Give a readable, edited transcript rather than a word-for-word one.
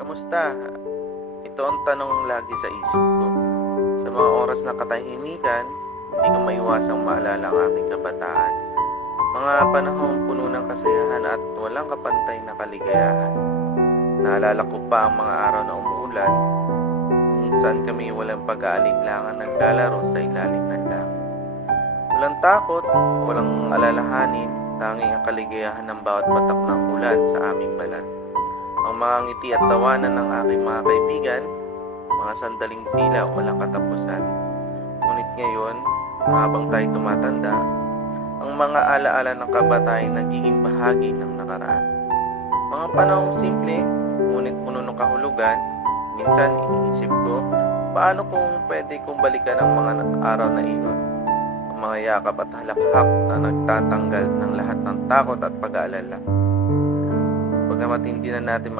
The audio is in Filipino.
Kamusta? Ito ang tanong lagi sa isip ko. Sa mga oras na katahimikan, hindi ko maiwasang maalala ang aking kabataan. Mga panahong puno ng kasiyahan at walang kapantay na kaligayahan. Naalala ko pa ang mga araw na umuulan, kung saan kami walang pag-aalinlangan naglalaro sa ilalim ng langit. Walang takot, walang alalahanin, tanging ang kaligayahan ng bawat patak ng ulan sa aming balat. Ang mga ngiti at tawanan ng aking mga kaibigan, mga sandaling tila walang katapusan. Ngunit ngayon, habang tayo tumatanda, ang mga alaala ng kabataan ay nagiging bahagi ng nakaraan. Mga panahong simple, ngunit puno ng kahulugan. Minsan iniisip ko, paano kung pwede kong balikan ang mga araw na iyon? Ang mga yakap at halakhak na nagtatanggal ng lahat ng takot at pag-aalala. Bagamat hindi na natin